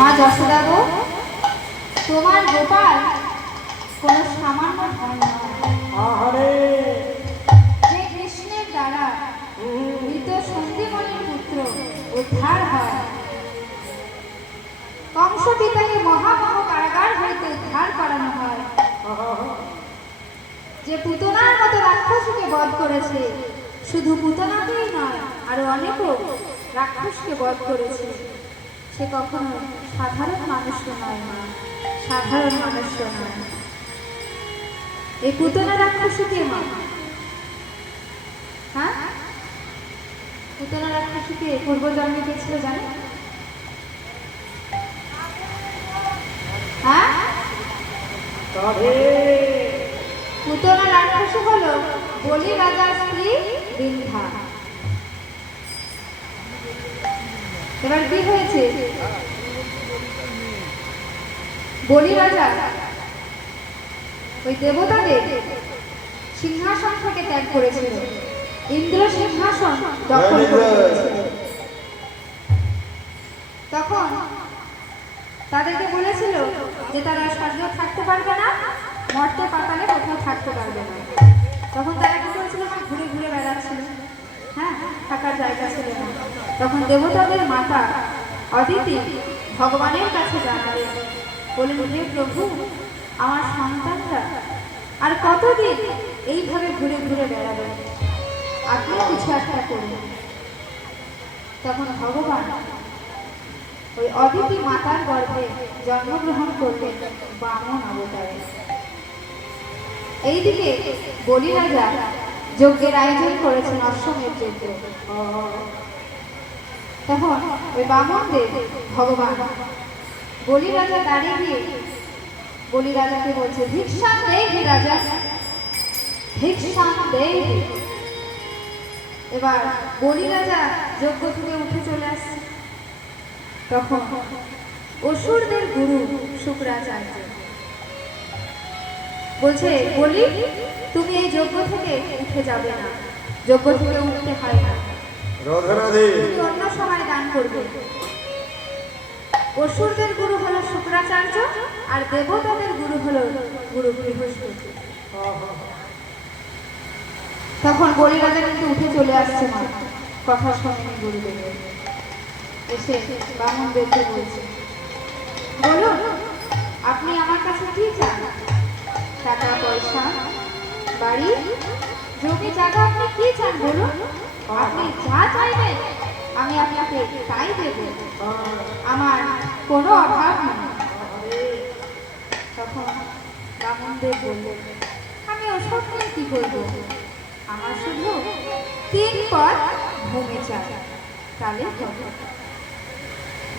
মা যশোদা গো, তোমার গোপাল কোন সামান্য ধন নয়, যে কৃষ্ণের দ্বারা মৃত সন্দীমণির পুত্র উদ্ধার হয়, কংস পিতাকে মহামহ কারাগার হইতে উদ্ধার করানো হয়, যে পুতনার মতো রাক্ষসকে বধ করেছে, শুধু পুতনাকেই নয় আরো অনেকও রাক্ষসকে বধ করেছে, সে কখনো সাধারণ মানুষ নয় মা, সাধারণ মানুষ নয়। এই পুতনা রাক্ষস কে মা? হ্যাঁ, পুতনা রাক্ষস কে পূর্বজন্মে কে ছিল জানে? হ্যাঁ, পুতনা রাক্ষস হলো বলি রাজার স্ত্রী বিন্ধ্যা। এবার কি হয়েছে? বলি রাজা ওই দেবতাদের সিংহাসন থেকে ত্যাগ করেছিল, ইন্দ্র সিংহাসন দখল করেছিল। তখন তাদেরকে বলেছিল যে তারা স্বর্গে থাকতে পারবে না, মর্তে পাতালে কোথাও থাকতে পারবে না। তখন তারা কি করেছিল? ঘুরে ঘুরে বেড়াচ্ছিল, হ্যাঁ, থাকার জায়গা ছিল না। তখন দেবতাদের মাতা অদিতি ভগবানের কাছে জানালেন, বলেন, হে প্রভু, আমার সন্তানরা আর কতদিন এইভাবে ঘুরে ঘুরে বেড়াবে, আপনি কিছু একটা করুন। তখন ভগবান ওই অদিতি মাতার গর্ভে জন্মগ্রহণ করলেন বামন অবতারে। এইদিকে বলি রাজা যজ্ঞের আয়োজন করেছেন, অশ্বমেধ যজ্ঞ। তখন ওই বামনদের ভগবান বলি রাজা দাঁড়িয়ে গিয়ে বলি রাজাকে বলছে, ভিক্ষান দেই হে রাজা, ভিক্ষান দেই। এবার বলি রাজা যজ্ঞ থেকে উঠে চলে আসছে। তখন অসুরদের গুরু শুক্রাচার্য বলছে, বলি তুমি এই যজ্ঞ থেকে উঠে যাবে না, যজ্ঞ থেকে উঠতে হয় না, তুমি অন্য সময় দান করবে। অসুরদের গুরু হলো শুক্রাচার্য, আর দেবতাদের গুরু হলো গুরু বৃহস্পতি। তখন বলি রাজা কিন্তু উঠে চলে আসছে না, কথা শোনেনি গুরুদেবের। এসে বামনদেরকে বলছে, বলুন আপনি আমার কাছে কি চান? টাকা পয়সা, বাড়ি, জমি জায়গা, আপনি কি চান বলুন? আপনি যা চাইবেন আমি আপনাকে তাই দেব, আমার কোনো অভাব নেই। তখন বামনদেব বললেন, আমি ওসব নিয়ে কি করবো, আমার শুধু 3 পদ ভূমি চাই, তাহলে হবে।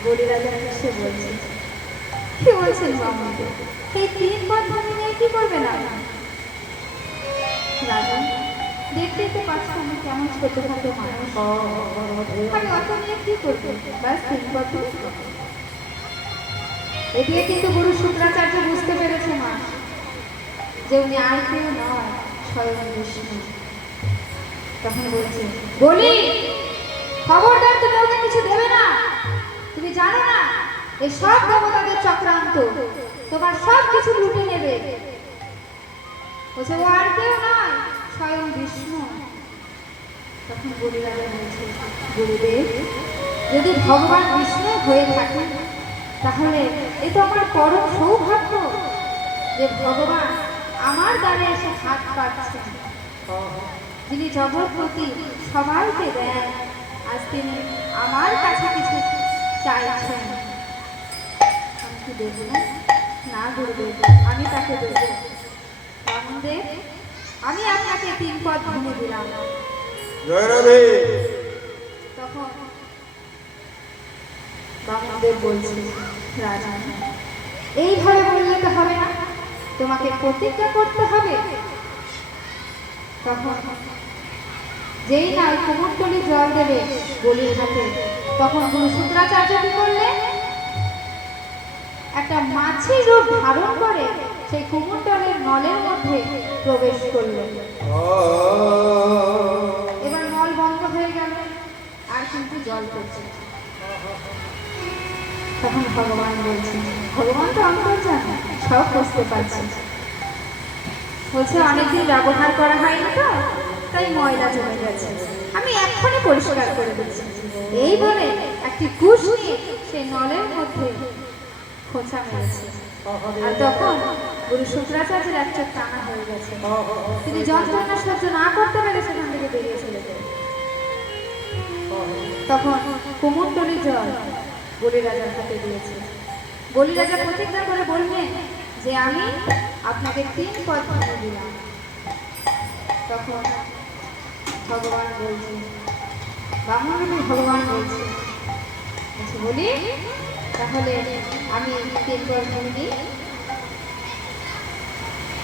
বলি রাজা সে বলছে, কি বলছেন বামনদেব, এই 3 পদ ভূমি নিয়ে কি করবেন আপনি? রাজা, দেখতেই তো পাচ্ছি আমি কেমন ছোটখাটো মানুষ, আমি অত নিয়ে কি করবো, ব্যাস 3 পদ ভূমি। এদিকে কিন্তু গুরু শুক্রাচার্য বুঝতে পেরেছে মা যে উনি আর কেউ নয়, স্বয়ং বিষ্ণু। তখন বলছে, বলি খবরদার তুমি ওকে কিছু দেবে না, তুমি জানো না এই সব দেবতাদের চক্রান্ত, তোমার সব কিছু লুটে নেবে। বলছে, ও আর কেউ নয়, স্বয়ং বিষ্ণু। তখন বলি রাজা বলছে, গুরুদেব যদি ভগবান বিষ্ণু হয়ে থাকে তাহলে এ তো আমার পরম সৌভাগ্য যে ভগবান আমার দ্বারা এসে হাত পাচ্ছেন, যিনি জগৎপতি সবাইকে দেন, আজ তিনি আমার কাছে কিছু চাইছেন, আমি কি দেব না? না গুরুদেব, আমি তাকে দেব। বামনদেব, আমি আপনাকে 3 পদ ভূমি দিলাম। তখন বামনদেব বলছে, রাজা এইভাবে বললে তো হবে না, তোমাকে প্রতিজ্ঞা করতে হবে। তখন যেই না ওই কুমুরটুলি জল দেবে বলির হাতে, তখন গুরু শুক্রাচার্য কি করলে, একটা মাছির রূপ ধারণ করে সেই কুমুরটলের নলের মধ্যে প্রবেশ করলেন। এবার নল বন্ধ হয়ে গেল, আর কিন্তু জল পড়ছে। তখন ভগবান বলছেন, ভগবান তো অন্তর্যামী, সব বুঝতে পারছেন। বলছে অনেকদিন ব্যবহার করা হয়নি তো, তাই ময়লা জমে গেছে, আমি এক্ষুনি পরিষ্কার করে দিচ্ছি। এই বলে একটি কুশ নিয়ে সে নলের মধ্যে খোঁচা মেরেছে। আর তখন গুরু শুক্রাচার্যের এক চোখ টানা হয়ে গেছে। তিনি যন্ত্রণা সহ্য না করতে পেরে সেখান থেকে বেরিয়ে চলে যায়। তখন কুমণ্ডলী জল বলি রাজার হাতে দিয়েছে। বলি রাজা প্রতিজ্ঞা করে বললেন যে আমি আপনাকে 3 পদ দিয়ে দিলাম। তখন ভগবান বলছে, বামনরূপী ভগবান বলছে, বলি তাহলে আমি 3 পদ ভেঙে দিই।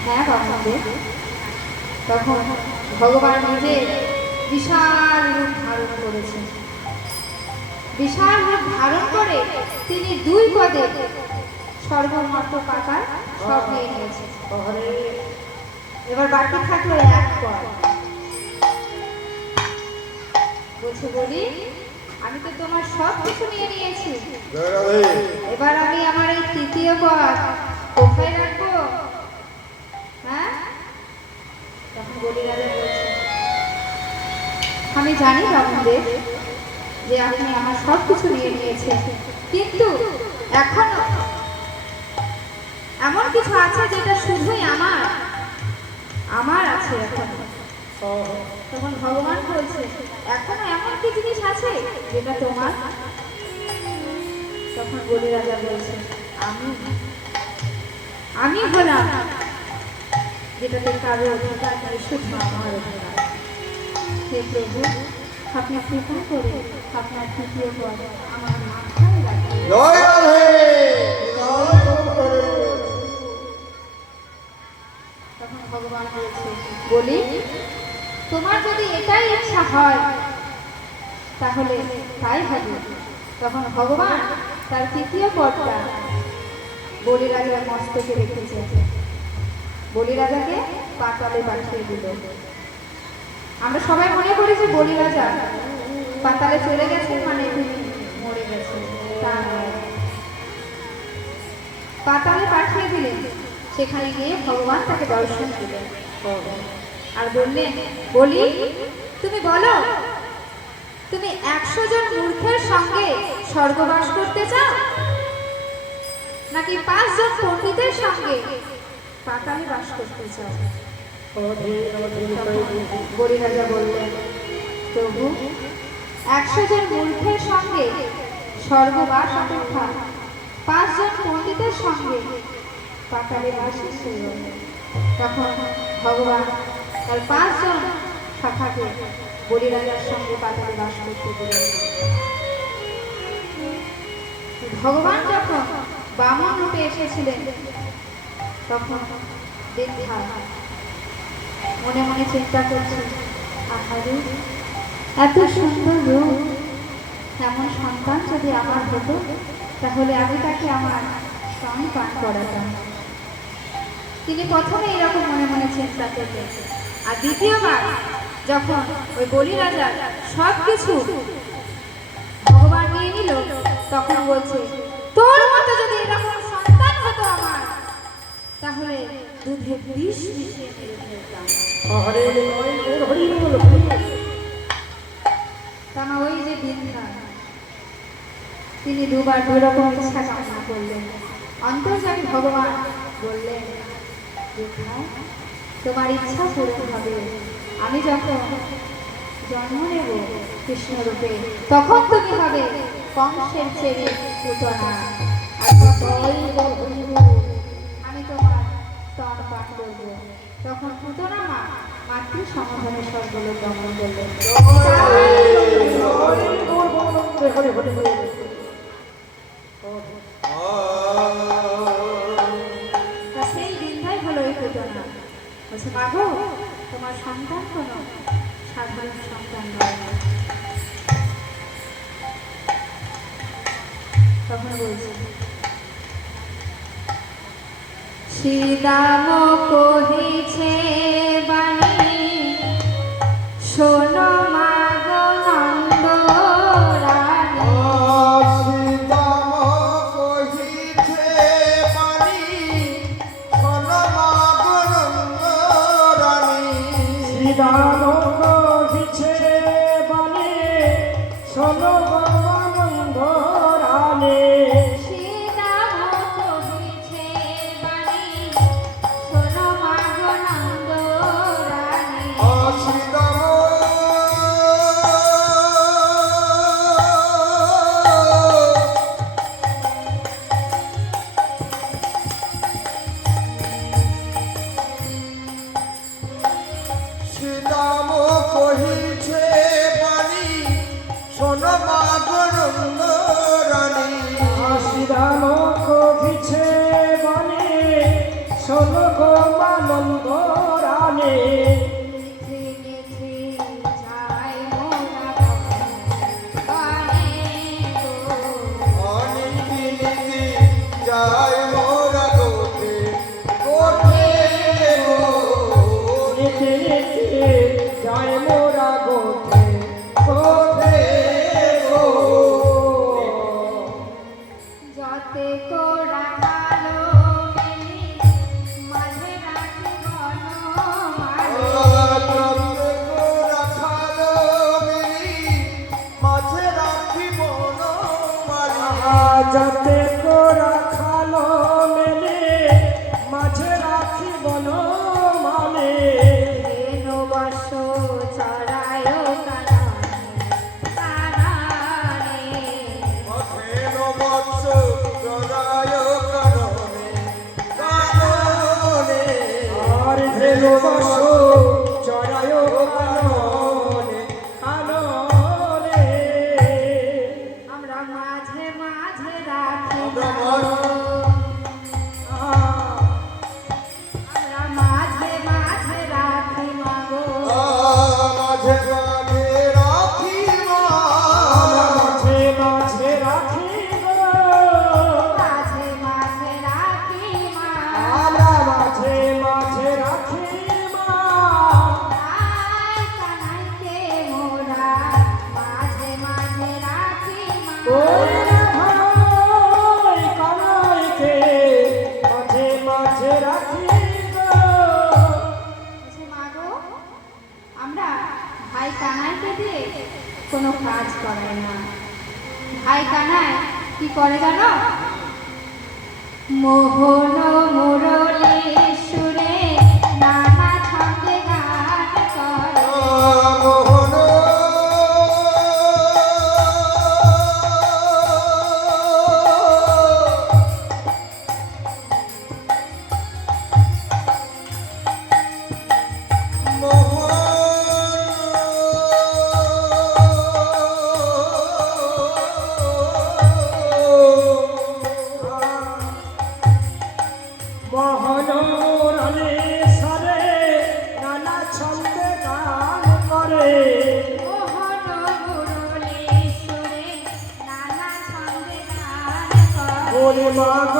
হ্যাঁ বামনদেব। তখন ভগবান নিজে বিশাল রূপ ধারণ করেছেন। বিশাল রূপ ধারণ করে তিনি 2 পদে সর্বমর্ত পাতা সব নিয়ে নিয়েছেন। এবার বাকি থাকলো 1 পদ। বলছে বলি আমি তো তোমার সব কিছু নিয়ে নিয়েছি, এবার আমি আমার এই 3য় পদ কোথায় রাখবো? হ্যাঁ? তখন বলি রাজা বলছে, আমি জানি বামনদেব যে আপনি আমার সব কিছু নিয়ে নিয়েছেন, কিন্তু এখনো এমন কিছু আছে যেটা শুধুই আমার আছে এখনো। তখন ভগবান বলছে, এখনো এমন কি জিনিস আছে যেটা তোমার? তখন বলি রাজা বলছে, আমি হলাম যেটাতে কারো অধিকার নেই, শুধু আমার অধিকার। হে প্রভু, আপনি কৃপা করে আপনার 3য় পদ আমার মাথায় রাখুন। তখন ভগবান বলছে, বলি তোমার যদি এটাই ইচ্ছা হয় তাহলে তাই হবে। তখন ভগবান তার 3য় পদটা বলি রাজার মস্তকে রেখেছে, বলি রাজাকে পাতালে পাঠিয়ে দিল। আমরা সবাই মনে করি যে বলি রাজা পাতালে চলে গেছে মানে তিনি মরে গেছে, তা নয়। পাতালে পাঠিয়ে দিলেন, সেখানে গিয়ে ভগবান তাকে দর্শন দিলেন আর বললেন, বলি তুমি বলো তুমি 100 জন মূর্খের সঙ্গে স্বর্গবাস করতে চাও, নাকি 5 জন পণ্ডিতের সঙ্গে পাতালে বাস করতে চাও? বলি রাজা বললেন, প্রভু 100 জন মূর্খের সঙ্গে স্বর্গবাস অপেক্ষা 5 জন পণ্ডিতের সঙ্গে পাতালে বাসই শ্রেয়। তখন ভগবান তার 5 জন শাখাকে বলি রাজার সঙ্গে পাতালে বাস করতে দিলেন। ভগবান যখন বামন রূপে এসেছিলেন তখন বৃদ্ধা মনে মনে চিন্তা করছে, আহারে এত সুন্দর রূপ, এমন সন্তান যদি আমার হতো তাহলে আমি তাকে আমার স্তন পান করাতাম। তিনি প্রথমে এরকম মনে মনে চিন্তা করলেন, আর দ্বিতীয়বার যখন ওই বলি রাজা সব কিছু ভগবান নিয়ে নিল তখন বলছে, তোর মতো যদি এরকম সন্তান হতো আমার তাহলে দুধে বিষ মিশিয়ে মেরে ফেলতাম। তামা ওই যে বৃদ্ধা তিনি 2 বার 2 রকম ইচ্ছা কামনা করলেন। অন্তর্যামী ভগবান বললেন, তোমার ইচ্ছা পূরণ হবে, আমি যখন জন্ম নেব কৃষ্ণ রূপে তখন তুমি হবে কংসের ছেলে পুতনা, আমি তোমার স্তন পান করব। তখন পুতনা মা মাতৃ সমাধানে স্বর্গলোক গমন করলেন। সেই দিনটাই হলো এই পুতনা। বলছে, মাগো তোমার সন্তান কোনো সাধারণ সন্তান নয়। তখন বলছে, শ্রীদাম কহিছে বাণী শোনো মাগো নন্দ রানী। শ্রীদাম যাই মোরা গোতে গোতে গো যেতে যেতে যায় মোরা গোতে গোতে গো। যতে কোরা ভালো মেলি মাঝে রাখি বনমালী। যাতে কোরা খালো মেলে মাঝে রাখি বন মানে হেনো বর্ষ চড়ায় কানানে আর হেলো বস চড়ায় কাননে কাননে আমরা মাঝে মাঝে রাখি আমরা আমরা মাঝে মাঝে রাখি মাগো। মাঝে মাঝে রাখি মা মাঝে মাঝে রাখি গো। মাঝে মাঝে রাখি মা। আমরা মাঝে মাঝে রাখি মা আয় কানাইকে মোরা মাঝে মাঝে রাখি মা। ওই না ভাই কানাইকে মাঝে মাঝে রাখি গো। বলছে, মা গো, আমরা ভাই কানাইকে দিয়ে কোনো কাজ করাই না। ভাই কানাই কি করে জানো? মোহন মুরলী সুরে নানা ছন্দে গান করে। মোহন মোহন রণে সরে নানা ছন্দে গান করে মোহন মুরলী সুরে নানা ছন্দে গান করে। ওরে মাগ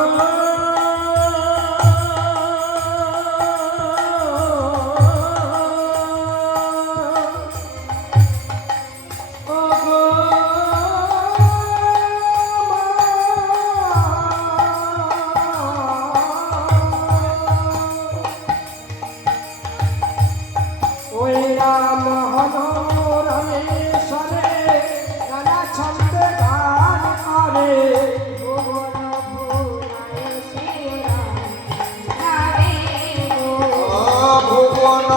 ওই রাম হনরমে সরে নানা ছন্দে গান করে ভুবন ভুলায় সেরা গাবে গো। ভুবন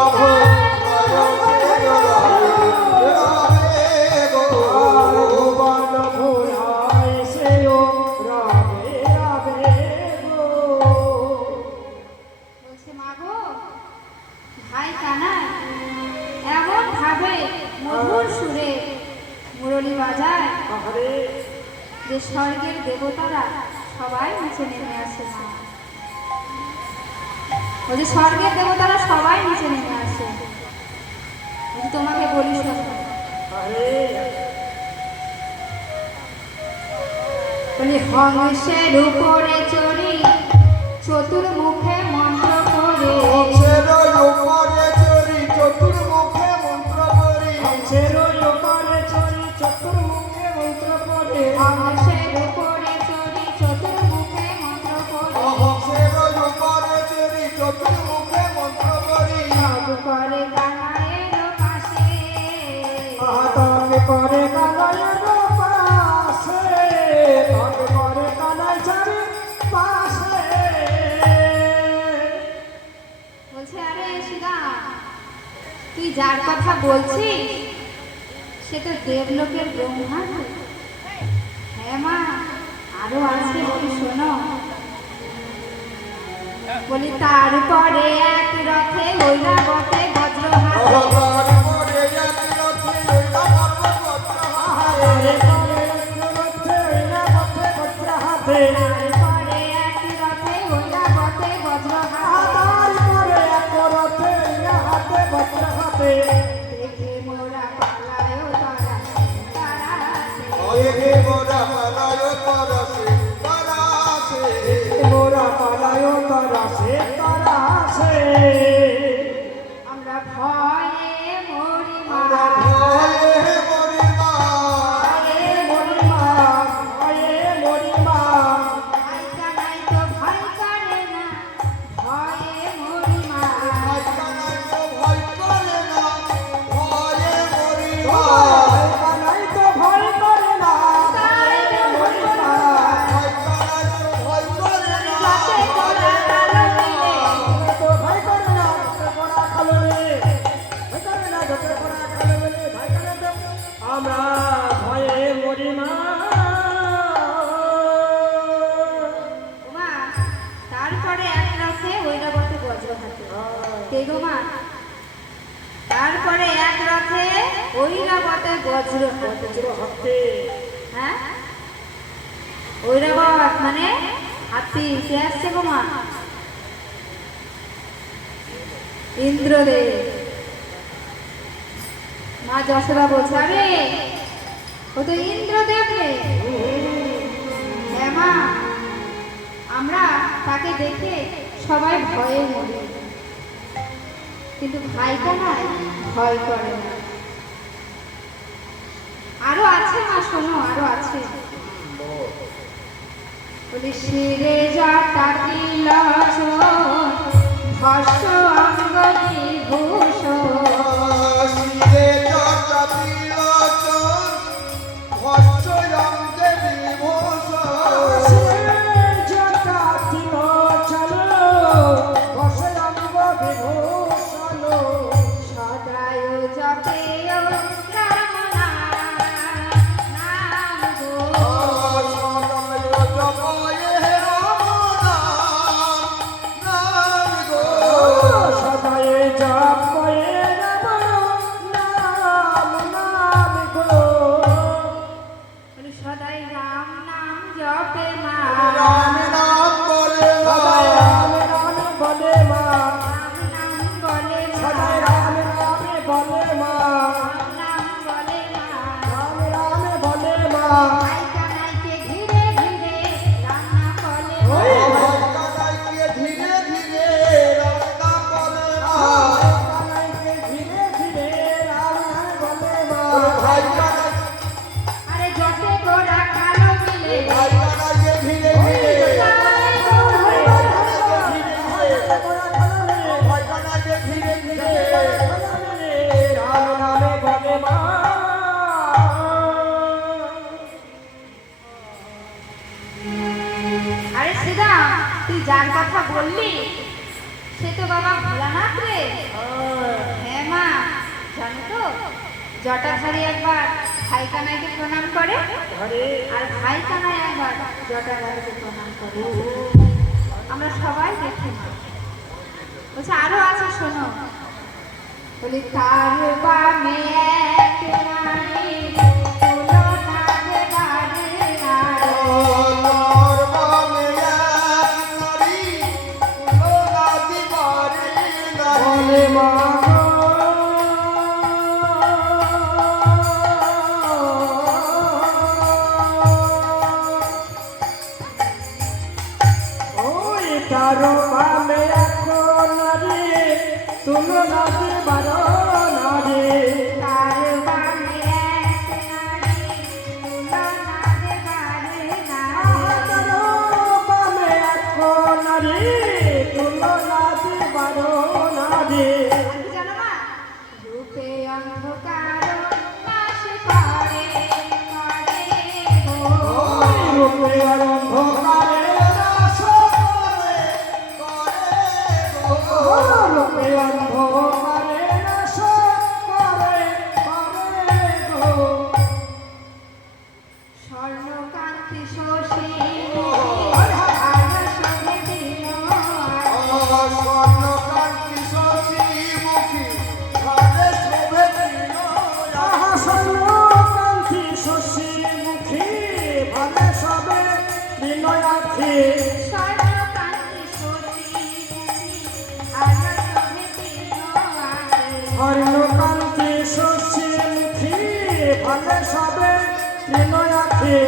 ভুবন ভোলায় সেও রাবে রাবে গো। বলছে, মা গো, ভাই কানাই এমন ভাবে মধুর সুরে মুরলী বাজায় আরে যে স্বর্গের দেবতারা সবাই নিচে নেমে আসে। মা বলছে, স্বর্গের দেবতারা সবাই নিচে নেমে আসে। বলছে, তোমাকে বলি শোনো। আরে বলি, হংসের উপরে চড়ি চতুর্মুখে মন্ত্র করে। চতুর্মুখে মন্ত্র করি ছেড়ই ওপারে চড়ি চতুর্মুখে মন্ত্র পড়ে হংসের উপরে চড়ি চতুর্মুখে মন্ত্র করে। চতুর্মুখে মন্ত্র করি সব করে কানাইয়ের পাশে। আহাতকে করে কানাইয়ের পাশে তক করে কানাই চারি পাশে। বলছে, আরে সুদা, তুই যার কথা বলছিস সে তো দেবলোকের ব্রহ্মা। হ্যাঁ মা, আরো আছে, বলি শোনো। বলি, তারপরে এক রথে ঐরাবতে বজ্র হাতে। আরে করে রথে না পথে পত্র হাতে তারপরে এক রথে ঐরাবতে বজ্র হাতে। আবার করে এক রথে না হাতে পত্র হাতে দেখে মোরা পালায় তারা তারা মোরা পালায় পরশে পরাশে গো মা। তারপরে এক রথে ঐরাবতে বজ্র বজ্র হাতে হ্যাঁ ঐরাবত মানে হাতি কে আসছে গো মা? ইন্দ্রদেব। মা যশোদা বলছে আরে ও তো ইন্দ্রদেব রে। হ্যাঁ মা, আমরা তাকে দেখে সবাই ভয়ে মরি, কিন্তু ভাইটা নাই ভয় করে না। আরো আছে মা, শোনো আরো আছে। বলি শিরে যাতা তিলচন ভস্য অঙ্গ বিভূষণ। শিরে জটা তিলচন ভস্য অঙ্গে বিভূষণ। জটা তিলচন ভস্য অঙ্গ বিভূষণ। সদায় জপে রাম নাম গো। সদয় জপয়ে রাম নাম গো। সদায় জপয়ে রাম নাম গো। বলি সদাই রাম নাম জপে মা। রাম নাম বলে সদায় রাম নাম বলে মা। রাম নাম বলে মা। সদায় রাম নাম বলে মা। রাম নাম বলে মা। রাম রাম বলে মা। নাইকা নাইকে ধীরে ধীরে রাম নাম বলে মা। ভক্তদাইকে ধীরে ধীরে রাম নাম বলে মা। কানাইকে ধীরে ধীরে রাম নাম বলে মা। ভাই কানাই আরে যতে গোরা কালো মিলে ভাই কানাইকে ধীরে ধীরে ভাই কানাইকে ধীরে ধীরে রাম নামে বলে মা। আরে সিদা তুই যার কথা বললি সে তো বাবা ভোলানাথ রে। হ্যাঁ মা, জানো তো জটাধারী একবার ভাই কানাইকে প্রণাম করে, আরে আর ভাই কানাই একবার জটাধারীকে প্রণাম করে। আমরা সবাই দেখি মা। বলছে আরো আছে শোনো। বলি তার বামে এক নারী তুলনাতে বাড়ে নারী। তোর বামে এক নারী তুলনাতি বাড়ি নারী। বলে মা ওই তারো বামে এখন নারী তুলনা দিবার নারী। তার বামে এক নারী তুলনাতে বাড়ে নারী। তারো বামে এখন নারী তুলনা দিবার নারী। আর কি জানো মা? রূপে অন্ধকার নাশ করে গো। ওই রূপে আর অন্ধকারে নাশ করে, রূপে অন্ধকারে নাশ করে গো। স্বর্ণকান্তি শশী আর সঙ্গে দিল স্বর্ণকান্তি শশী মুখী ঘরে শোভে দিল। আহা স্বর্ণকান্তি শশী মুখী ভালে সবে বিনয় আখি। স্বর্ণকান্তি শশী আর সঙ্গে দিল স্বর্ণকান্তি শশী মুখী ভালে সবে বিনয় আখি।